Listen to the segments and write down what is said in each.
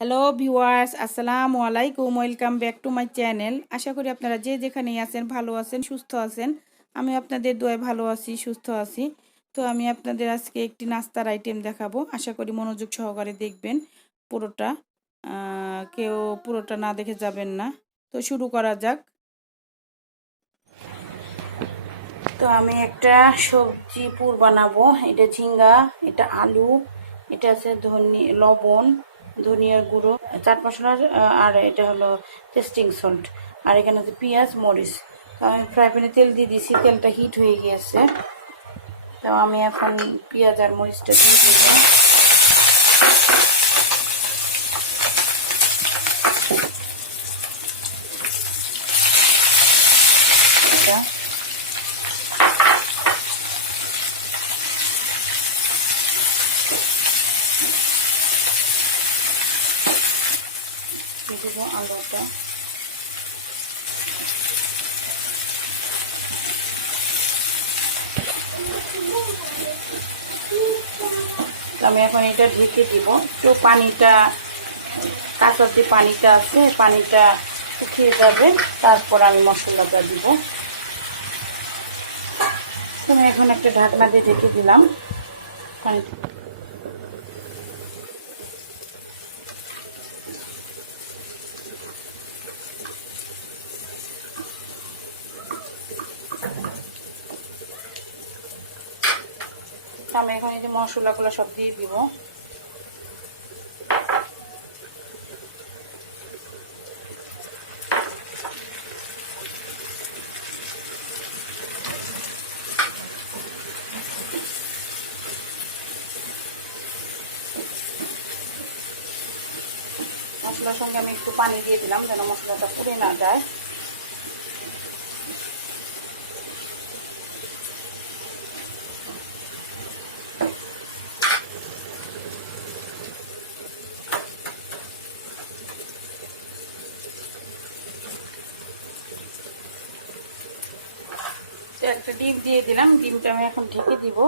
Hello viewers আসসালামু আলাইকুম welcome back to my channel আশা করি আপনারা যে যেখানেই আছেন, ভালো আছেন, সুস্থ আছেন। আমি আপনাদের দোয়ায় ভালো আছি, সুস্থ আছি। তো আমি আপনাদের আজকে একটি নাস্তার আইটেম দেখাবো। আশা করি মনোযোগ সহকারে দেখবেন পুরোটা। কেউ পুরোটা না দেখে যাবেন না। তো শুরু করা যাক। তো আমি একটা সবজি পুর বানাবো। এটা ঝিঙ্গা, এটা আলু, এটা আছে ধনি, লবণ। ধনিয়ার গুঁড়ো, চাট মশলার আর এটা হলো টেস্টিং সল্ট আর এখানে হচ্ছে পেঁয়াজ, মরিচ। তো আমি ফ্রাই প্যানে তেল দিয়ে দিয়েছি, তেলটা হিট হয়ে গিয়েছে। তো আমি এখন পেঁয়াজ আর মরিচটা দিয়ে দিব এটা দিয়ে দেবো আলুটা আমি এখন এটা ঢেকে দিব। তো পানিটা কাঁচার যে পানিটা আছে, পানিটা শুকিয়ে যাবে, তারপর আমি মশলাটা দিব। আমি এখন একটা ঢাকনা দিয়ে ঢেকে দিলাম। পানিটা আমি এখন যে মশলাগুলো সব দিয়ে দিব। মশলার সঙ্গে আমি একটু পানি দিয়ে দিলাম যেন মশলাটা পুড়ে না যায়। একটা ডিম দিয়ে দিলাম ডিমটা আমি এখন ঢেকে দিব।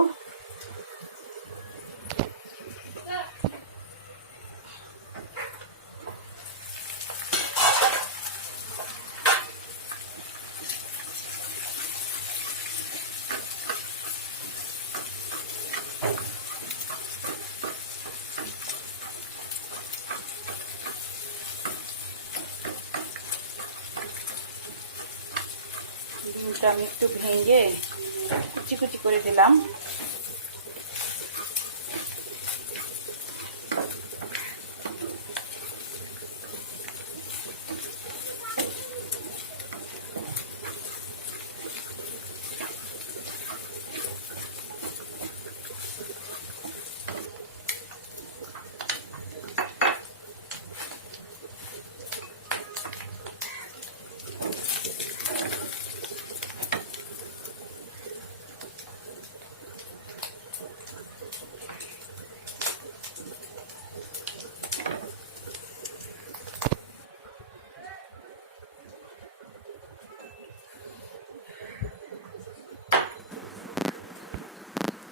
ডিমটা আমি একটু ভেঙে কুচি কুচি করে দিলাম।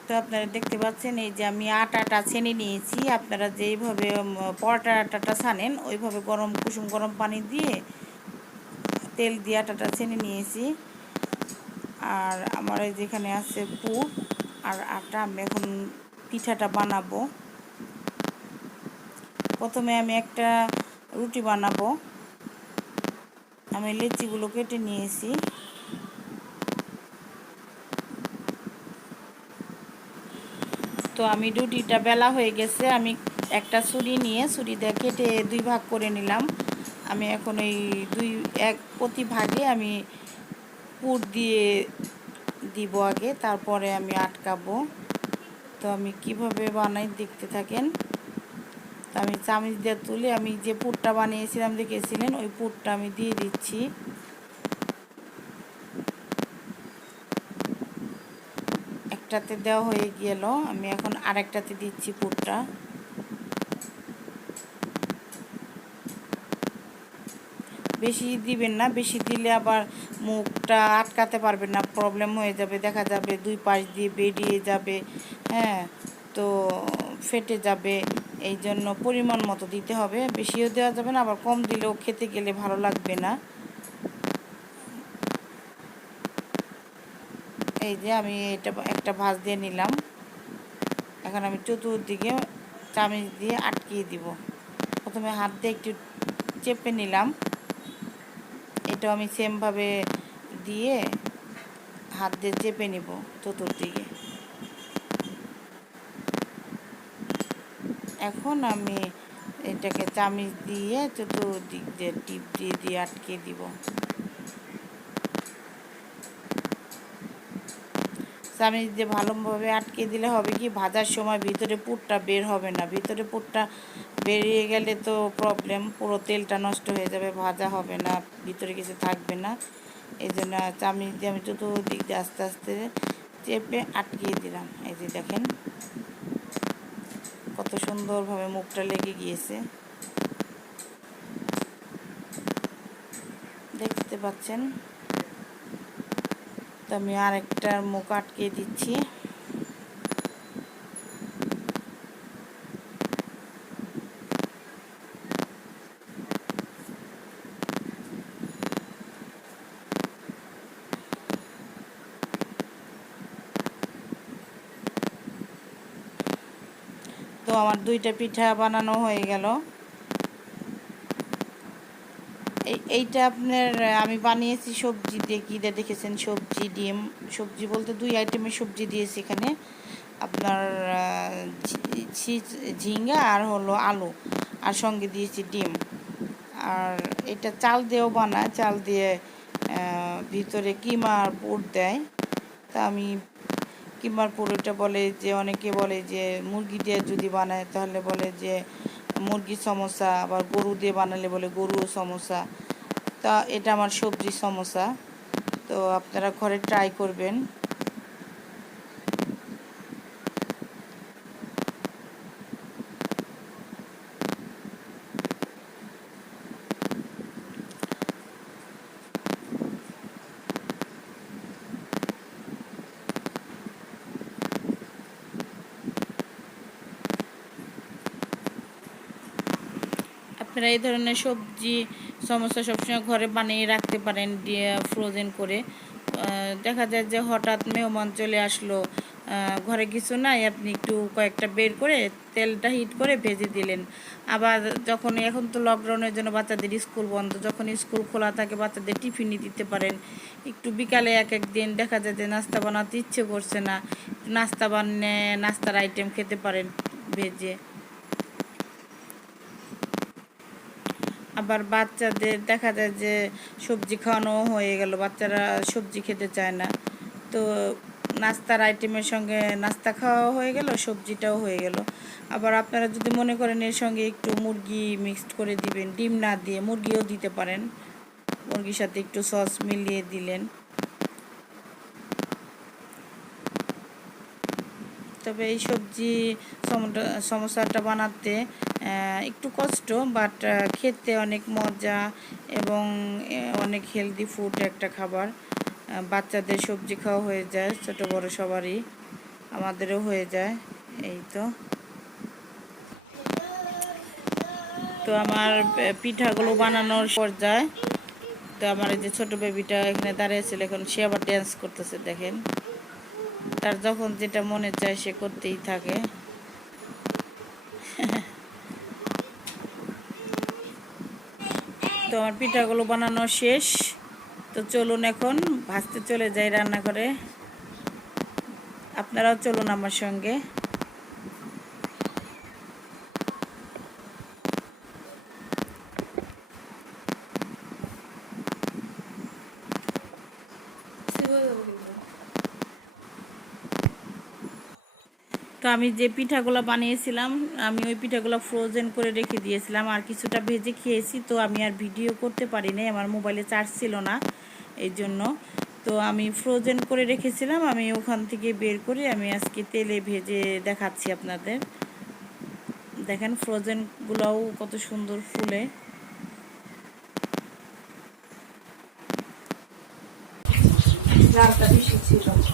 তো আপনারা দেখতে পাচ্ছেন এই যে আমি আটাটা ছেনে নিয়েছি। আপনারা যেইভাবে উম, পরোটার আটাটা ছানেন ওইভাবে গরম কুসুম গরম পানি দিয়ে তেল দিয়ে আটাটা ছেনে নিয়েছি। আর আমার যেখানে আছে পুর আর আটা আমি এখন পিঠাটা বানাবো। প্রথমে আমি একটা রুটি বানাবো। আমি লেচিগুলো কেটে নিয়েছি। তো আমি রুটিটা বেলা হয়ে গেছে, আমি একটা ছুরি নিয়ে ছুরি দিয়ে কেটে দুই ভাগ করে নিলাম। আমি এখন ওই দুই, এক প্রতি ভাগে আমি পুর দিয়ে দিব আগে, তারপরে আমি আটকাবো। তো আমি কীভাবে বানাই দেখতে থাকেন? তো আমি চামিচ দিয়ে তুলে আমি যে পুরটা বানিয়েছিলাম, দেখেছিলেন? ওই পুরটা আমি দিয়ে দিচ্ছি। একটাতে দেওয়া হয়ে গেল। আমি এখন আরেকটাতে দিচ্ছি পুরটা। বেশি দিবেন না, বেশি দিলে আবার মুখটা আটকাতে পারবেন না প্রবলেম হয়ে যাবে, দেখা যাবে দুই পাশ দিয়ে বেরিয়ে যাবে হ্যাঁ তো ফেটে যাবে এই জন্য পরিমাণ মতো দিতে হবে। বেশিও দেওয়া যাবে না, আবার কম দিলেও খেতে গেলে ভালো লাগবে না। এই যে আমি এটা একটা ভাজ দিয়ে নিলাম। এখন আমি চতুর্দিকে চামিচ দিয়ে আটকিয়ে দিব। প্রথমে হাত দিয়ে একটু চেপে নিলাম। এটাও আমি সেমভাবে দিয়ে হাত দিয়ে চেপে নিব চতুর্দিকে। এখন আমি এটাকে চামিচ দিয়ে চতুর্দিক দিয়ে টিপ দিয়ে দিয়ে আটকে দিব। চামিচ দিয়ে ভালোভাবে আটকে দিলে হবে কি, ভাজার সময় ভিতরে পুরটা বের হবে না। ভিতরে পুরটা বেরিয়ে গেলে তো প্রবলেম পুরো তেলটা নষ্ট হয়ে যাবে, ভাজা হবে না, ভিতরে কিছু থাকবে না। এই জন্য চামিচ দিয়ে আমি চতুর্দিক দিয়ে আস্তে আস্তে চেপে আটকিয়ে দিলাম। এই যে দেখেন, কত সুন্দরভাবে মুখটা লেগে গিয়েছে। দেখতে পাচ্ছেন? তো আমি আরেকটার মুখ আটকে দিচ্ছি। তো আমার দুইটা পিঠা বানানো হয়ে গেল এই এইটা আপনার আমি বানিয়েছি সবজি দিয়ে কী দিয়ে দেখেছেন? সবজি, ডিম, সবজি বলতে দুই আইটেমের সবজি দিয়েছি এখানে। আপনার ঝিঙ্গা আর হলো আলু। আর সঙ্গে দিয়েছি ডিম। আর এটা চাল দিয়েও বানায়। চাল দিয়ে ভিতরে কিমার পুর দেয়। তা আমি কিমার পুরোটা বলে যে, অনেকে বলে যে, মুরগি দিয়ে যদি বানায় তাহলে বলে যে, মুরগির সমস্যা, আবার গরু দিয়ে বানালে বলে গরু সমস্যা। তা এটা আমার সবজি সমোসা। তো আপনারা ঘরে ট্রাই করবেন। আপনারা এই ধরনের সবজি সমস্যা সবসময় ঘরে বানিয়ে রাখতে পারেন ফ্রোজেন করে। দেখা যায় যে হঠাৎ মেহমান চলে আসলো ঘরে কিছু নাই, আপনি একটু কয়েকটা বের করে তেলটা হিট করে ভেজে দিলেন। আবার যখন এখন তো লকডাউনের জন্য বাচ্চাদের স্কুল বন্ধ, যখন স্কুল খোলা থাকে বাচ্চাদের টিফিনই দিতে পারেন। একটু বিকালে এক এক দিন দেখা যায় যে নাস্তা বানাতে ইচ্ছে করছে না নাস্তা বানিয়ে, নাস্তার আইটেম খেতে পারেন ভেজে। আবার বাচ্চাদের দেখা যায় যে সবজি খাওয়ানো হয়ে গেল, বাচ্চারা সবজি খেতে চায় না। তো নাস্তার আইটেমের সঙ্গে নাস্তা খাওয়া হয়ে গেল, সবজিটাও হয়ে গেল। আবার আপনারা যদি মনে করেন এর সঙ্গে একটু মুরগি মিক্সড করে দিবেন, ডিম না দিয়ে মুরগিও দিতে পারেন। মুরগির সাথে একটু সস মিলিয়ে দিলেন। তবে এই সবজি সমস্যাটা বানাতে একটু কষ্ট বাট খেতে অনেক মজা এবং অনেক হেলদি ফুড একটা খাবার। বাচ্চাদের সবজি খাওয়া হয়ে যায়, ছোট বড় সবারই, আমাদেরও হয়ে যায়, এই তো। তো আমার পিঠাগুলো বানানোর পর্যায়ে, তো আমার এই যে ছোট বেবিটা এখানে দাঁড়িয়েছিল এখন সে আবার ড্যান্স করতেছে, দেখেন। তার যখন যেটা মনে চায় সে করতেই থাকে। তো আমার পিঠাগুলো বানানো শেষ। তো চলুন এখন ভাজতে চলে যাই রান্না করে আপনারাও চলুন আমার সঙ্গে তো আমি যে পিঠাগুলো বানিয়েছিলাম, আমি ওই পিঠাগুলো ফ্রোজেন করে রেখে দিয়েছিলাম। আর কিছুটা ভেজে খেয়েছি, তো আমি আর ভিডিও করতে পারি নাই, আমার মোবাইলে চার্জ ছিল না এই জন্য। তো আমি ফ্রোজেন করে রেখেছিলাম, আমি ওখান থেকে বের করে আমি আজকে তেলে ভেজে দেখাচ্ছি আপনাদের। দেখেন ফ্রোজেনগুলোও কত সুন্দর ফুলে। ছিল।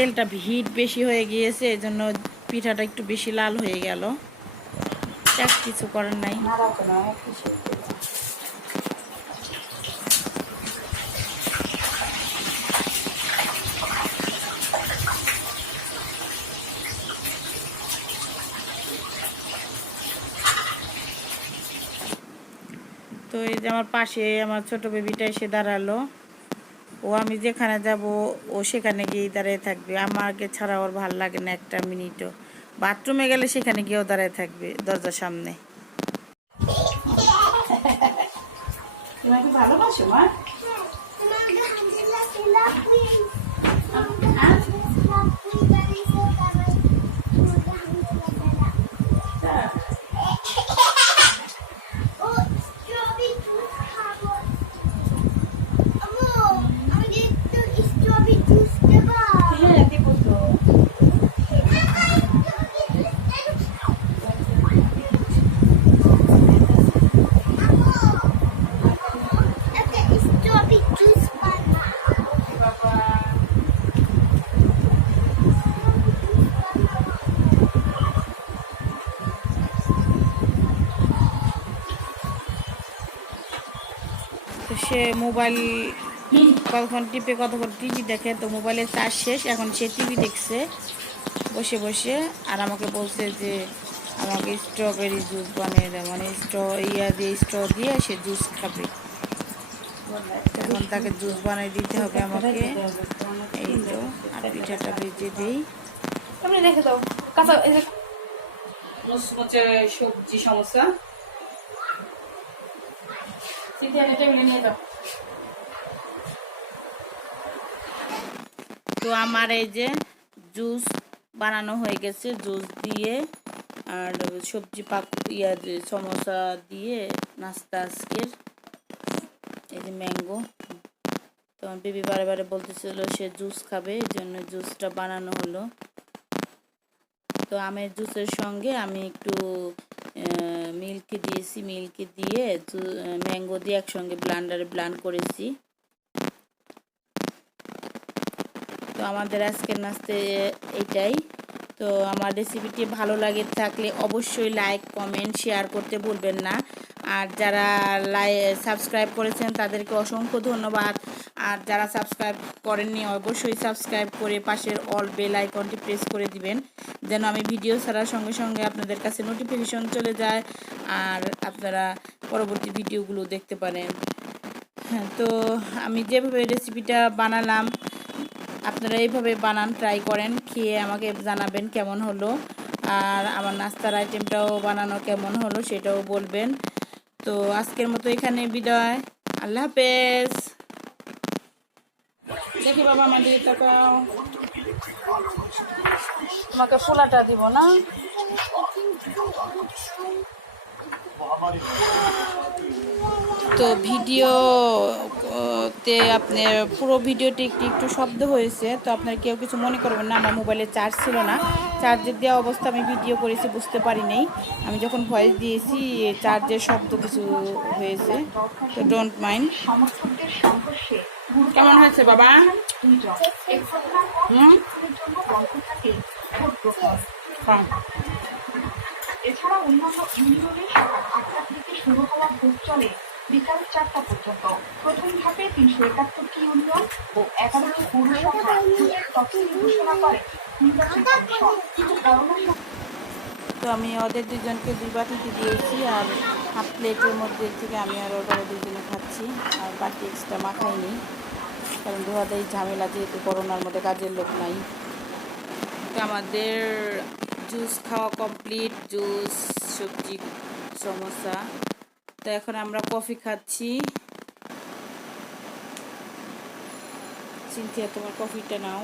তেলটা হিট বেশি হয়ে গিয়েছে এই জন্য পিঠাটা একটু বেশি লাল হয়ে গেল যাক কিছু করার নাই? তো এই যে আমার পাশে আমার ছোট বেবিটা এসে দাঁড়াল ও আমি যেখানে যাব ও সেখানে গিয়েই দাঁড়িয়ে থাকবে। আমাকে ছাড়া ওর ভালো লাগে না একটা মিনিটও। বাথরুমে গেলে সেখানে গিয়েও দাঁড়িয়ে থাকবে দরজার সামনে। ভালোবাসো মা? হ্যাঁ। সে মোবাইল কতক্ষণ টিপে কতক্ষণ টিভি দেখে তো মোবাইলের চার্জ শেষ এখন সে টিভি দেখছে। বসে বসে আর আমাকে বলছে যে আমাকে স্ট্রবেরি জুস বানিয়ে দেয় মানে স্ট্র ইয়া দিয়ে স্ট্র দিয়ে সে জুস খাবে। এখন তাকে জুস বানিয়ে দিতে হবে আমাকে। এই তো আর পিঠাটা ভেজে দিই। রেখে দাও। কাঁচা এই যে সবজি সমস্যা। তো আমার এই যে জুস বানানো হয়ে গেছে, জুস দিয়ে আর সবজি পাক, ইয়া সমোসা দিয়ে নাস্তা আজকের। এই যে ম্যাঙ্গো। তো আমার বেবি বারে বারে বলতেছিল সে জুস খাবে, এই জন্য জুসটা বানানো হলো। তো আমের জুসের সঙ্গে আমি একটু মিল্কি দিয়েছি মিল্কি দিয়ে ম্যাঙ্গো দিয়ে একসঙ্গে ব্লান্ডারে ব্লান্ড করেছি। তো আমাদের আজকের নাস্তে এটাই। তো আমার রেসিপিটি ভালো লাগে থাকলে অবশ্যই লাইক কমেন্ট শেয়ার করতে ভুলবেন না। আর যারা লাই সাবস্ক্রাইব করেছেন তাদেরকে অসংখ্য ধন্যবাদ। আর যারা সাবস্ক্রাইব করেননি, অবশ্যই সাবস্ক্রাইব করে পাশের অল বেল আইকনটি প্রেস করে দিবেন, যেন আমি ভিডিও ছাড়ার সঙ্গে সঙ্গে আপনাদের কাছে নোটিফিকেশন চলে যায় আর আপনারা পরবর্তী ভিডিওগুলো দেখতে পারেন। হ্যাঁ তো আমি যেভাবে রেসিপিটা বানালাম, আপনারা এইভাবে বানান ট্রাই করেন, খেয়ে আমাকে জানাবেন কেমন হলো। আর আমার নাস্তার আইটেমটাও বানানো কেমন হলো, সেটাও বলবেন। তো আজকের মতো এখানে বিদায়। আল্লাহ হাফেজ। দেখি বাবা, আমার দিকে তাকাও। তোমাকে ফোলাটা দিব না? তো ভিডিও, তে আপনার পুরো ভিডিওটি একটু একটু শব্দ হয়েছে, তো আপনার কেউ কিছু মনে করবেন না, আমার মোবাইলে চার্জ ছিল না। চার্জের দেওয়া অবস্থা আমি ভিডিও করেছি, বুঝতে পারি নাই। আমি যখন ভয়েস দিয়েছি চার্জের শব্দ কিছু হয়েছে, তো ডোন্ট মাইন্ড কেমন হয়েছে বাবা? হুম? এছাড়া অন্যান্য সকাল আটটা থেকে শুরু হওয়া ভোট চলে। বিকাল চারটা পর্যন্ত। প্রথম ধাপে তিনশো একাত্তরটি ইউনিয়ন ও এগারোটি পৌরসভা ভোটের তফসিল ঘোষণা করে নির্বাচন কমিশন। কিন্তু করোনা তো আমি ওদের দুজনকে দুই বাটিতে দিয়েছি আর হাফ প্লেটের মধ্যে থেকে আমি আর ওরা দুজনে খাচ্ছি আর বাকি এক্সট্রা মাখাইনি কারণ ধোয়াধাই ঝামেলা যেহেতু করোনার মধ্যে কাজের লোক নাই। তো আমাদের জুস খাওয়া কমপ্লিট জুস সবজি সমোসা তো এখন আমরা কফি খাচ্ছি। চিন্তিয়া তোমার কফিটা নাও।